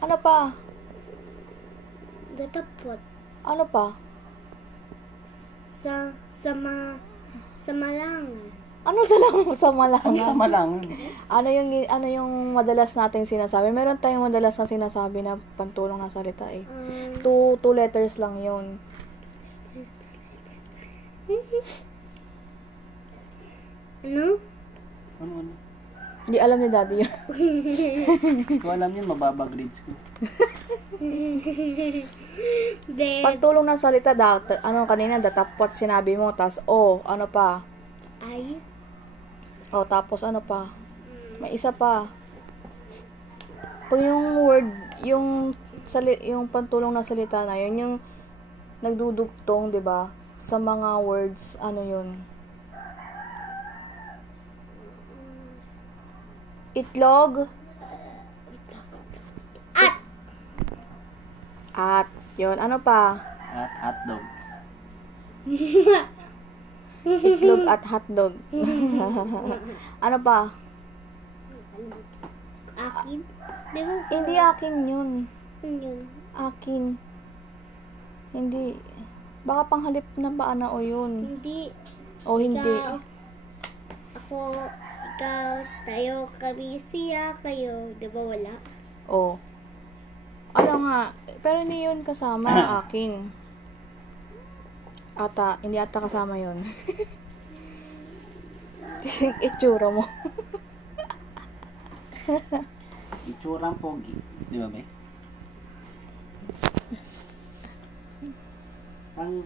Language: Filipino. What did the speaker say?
Ano pa? Datapot. Ano pa? Sa malangan. Ano sa lang sa Ano malangan? sama lang? Ano yung madalas nating sinasabi? Meron tayong madalas na sinasabi na pantulong na salita eh. Two letters lang yun. Ano? Ano? Hindi alam ni daddy yun. Kung alam niyo, mababa grades ko. Then, Pantulong ng salita, ano kanina, datapot sinabi mo, tas ano pa? ay. Tapos ano pa? May isa pa. Kung yung word, yung pantulong na salita na yun, yung nagdudugtong, 'di ba? Sa mga words, ano yun? Itlog. At. Yun. Ano pa? At hotdog. Itlog at hotdog. Ano pa? Akin? Di ba? Hindi akin yun. Yun. Akin. Hindi. Baka panghalip na ba ana o yun? Hindi. O hindi. Ikaw, ako, ikaw, tayo, kami, siya, kayo. Di ba wala? O. Ano nga? Pero hindi yun kasama akin. Hindi ata kasama yun. Itsura mo. Itsurang pogi. Di ba, be? Ang